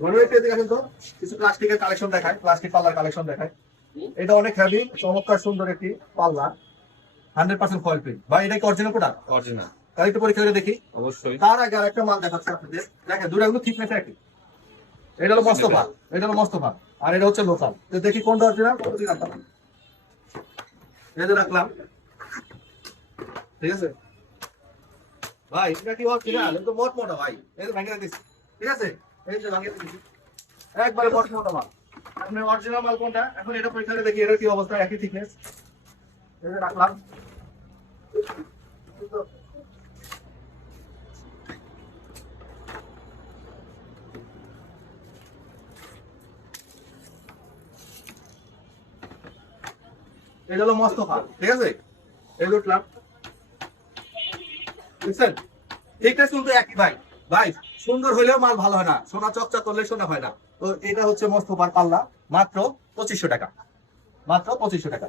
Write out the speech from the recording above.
দেখেন তো কিছু প্লাস্টিকের কালেকশন দেখায়, প্লাস্টিক পাল্লার কালেকশন দেখায়। এটা অনেক হেভি, চমৎকার সুন্দর একটি পাল্লা, 100% ফয়েল প্রিন্ট। ভাই এটা কি অরিজিনাল প্রোডাক্ট? অরিজিনাল। তাহলে একটু পরীক্ষা করে দেখি। অবশ্যই। তার আগে আরেকটা মাল দেখাচ্ছি আপনাদের, দেখেন দুটো কিন্তু থিকনেস একই। এটা হলো মোস্তফা, এটা হলো মোস্তফা, আর এটা হচ্ছে লোকাল। তো দেখি কোনটা অরিজিনাল, কোনটা দিন রাখলাম। এই যে রাখলাম, ঠিক আছে ভাই। এটা কি অরিজিনাল? এটা তো মোট মোটা ভাই, এই যে ভাঙিয়ে দিচ্ছি, ঠিক আছে, এই যে ভাঙিয়ে দিচ্ছি একবারে মোট মোটা মাল। আপনি অরিজিনাল মাল কোনটা এখন এটা পরীক্ষা করে দেখি, এর কি অবস্থা, একই থিকনেস। এই যে রাখলাম, এটা হলো মোস্তফা, ঠিক আছে। এই উঠলাম, বুঝছেন, থিকনেস কিন্তু একই ভাই। ভাই সুন্দর হইলেও মাল ভালো হয় না, সোনা চকচক করলে সোনা হয় না। তো এটা হচ্ছে মোস্তফার পাল্লা, মাত্র 2500 টাকা, মাত্র 2500 টাকা।